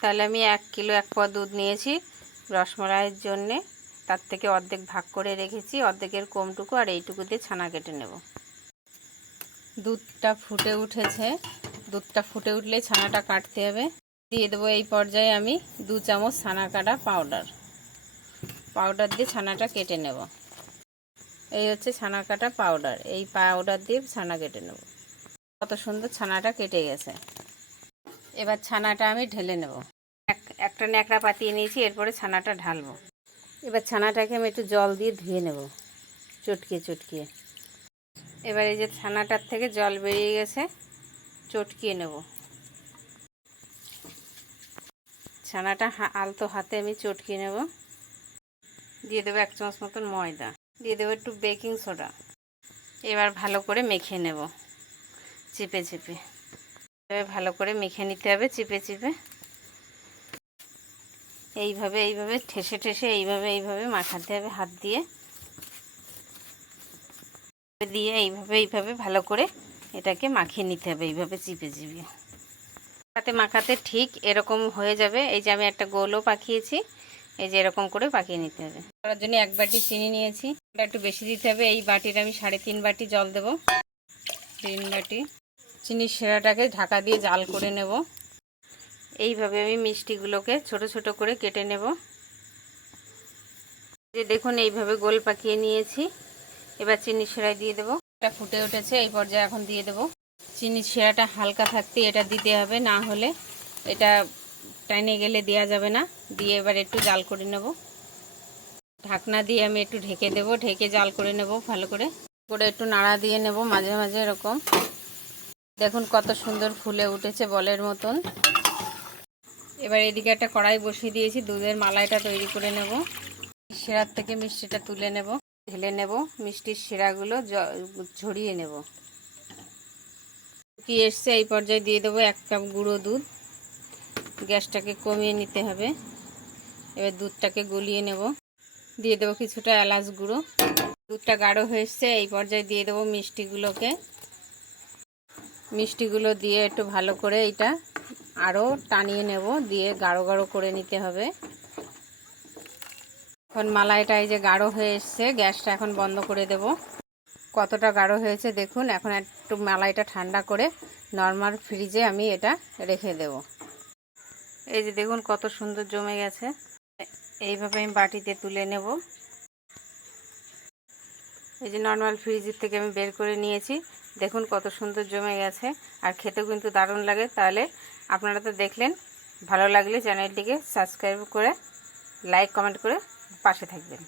তাহলে আমি এক কিলো এক পোয়া দুধ নিয়েছি রসমলাইয়ের জন্যে। তার থেকে অর্ধেক ভাগ করে রেখেছি, অর্ধেকের কমটুকু আর এইটুকু দিয়ে ছানা কেটে নেব। দুধটা ফুটে উঠেছে। দুধটা ফুটে উঠলে ছানাটা কাটতে হবে। দিয়ে দেবো এই পর্যায়ে আমি দু চামচ ছানা কাটা পাউডার। পাউডার দিয়ে ছানাটা কেটে নেব। এই হচ্ছে ছানা কাটা পাউডার। এই পাউডার দিয়ে ছানা কেটে নেব। কত সুন্দর ছানাটা কেটে গেছে। এবার ছানাটা আমি ঢেলে নেব। এক, একটা ন্যাকড়া পাতিয়ে নিয়েছি, এরপরে ছানাটা ঢালবো। এবার ছানাটাকে আমি একটু জল দিয়ে ধুয়ে নেব, চটকিয়ে চটকিয়ে। এবার এই যে ছানাটার থেকে জল বেরিয়ে গেছে, চটকিয়ে নেব। ছানাটা আলতো হাতে আমি চটকিয়ে নেব। দিয়ে দেবো এক চামচ মতন ময়দা। দিয়ে দেবো একটু বেকিং সোডা। এবার ভালো করে মেখে নেব, চেপে চিপে। ভালো করে মেখে নিতে হবে, চিপে চিপে। এইভাবে এইভাবে ঠেসে ঠেসে, এইভাবে এইভাবে মাখাতে হবে হাত দিয়ে। দিয়ে এইভাবে এইভাবে ভালো করে এটাকে মাখিয়ে নিতে হবে, এইভাবে চিপে চিপে। মাখাতে মাখাতে ঠিক এরকম হয়ে যাবে। এই যে আমি একটা গোলও পাকিয়েছি, এই যে এরকম করে পাকিয়ে নিতে হবে। করার জন্য এক বাটি চিনি নিয়েছি। একটু বেশি দিতে হবে, এই বাটির আমি সাড়ে তিন বাটি জল দেবো। তিন বাটি। চিনির সেরাটাকে ঢাকা দিয়ে জাল করে নেব। এইভাবে আমি মিষ্টিগুলোকে ছোট ছোট করে কেটে নেব। যে দেখুন, এইভাবে গোল পাকিয়ে নিয়েছি। এবার চিনি সেরাই দিয়ে দেবো। এটা ফুটে উঠেছে, এই পর্যায়ে এখন দিয়ে দেবো। চিনি সেরাটা হালকা থাকতে এটা দিতে হবে, না হলে এটা টাইনে গেলে দেওয়া যাবে না। দিয়ে এবার একটু জাল করে নেব। ঢাকনা দিয়ে আমি একটু ঢেকে দেব। ঢেকে জাল করে নেব ভালো করে। করে একটু নাড়া দিয়ে নেব মাঝে মাঝে এরকম। দেখুন কত সুন্দর ফুলে উঠেছে বলের মতন। এবার এদিকে একটা কড়াই বসিয়ে দিয়েছি, দুধের মালাইটা তৈরি করে নেব। সেরার থেকে মিষ্টিটা তুলে নেব, ঢেলে নেব, মিষ্টির সেরাগুলো জ- ঝরিয়ে নেব। কি এসছে এই পর্যায়ে দিয়ে দেবো এক কাপ গুঁড়ো দুধ। গ্যাসটাকে কমিয়ে নিতে হবে। এবার দুধটাকে গলিয়ে নেব। দিয়ে দেবো কিছুটা এলাচ গুঁড়ো। দুধটা গাঢ় হয়ে এসছে, এই পর্যায়ে দিয়ে দেবো মিষ্টিগুলোকে। মিষ্টিগুলো দিয়ে একটু ভালো করে এটা আরও টানিয়ে নেব, দিয়ে গাঢ় গাঢ় করে নিতে হবে। এখন মালাইটা এই যে গাঢ় হয়ে এসছে, গ্যাসটা এখন বন্ধ করে দেব। কতটা গাঢ় হয়েছে দেখুন, এখন একটু মালাইটা ঠান্ডা করে নর্মাল ফ্রিজে আমি এটা রেখে দেব। এই যে দেখুন কত সুন্দর জমে গেছে। এইভাবে আমি বাটিতে তুলে নেব। এই যে নর্মাল ফ্রিজের থেকে আমি বের করে নিয়েছি। দেখুন কত সুন্দর জমে গেছে। আর খেতেও কিন্তু দারুণ লাগে। তাহলে আপনারা তো দেখলেন, ভালো লাগলে চ্যানেলটিকে সাবস্ক্রাইব করে লাইক কমেন্ট করে পাশে থাকবেন।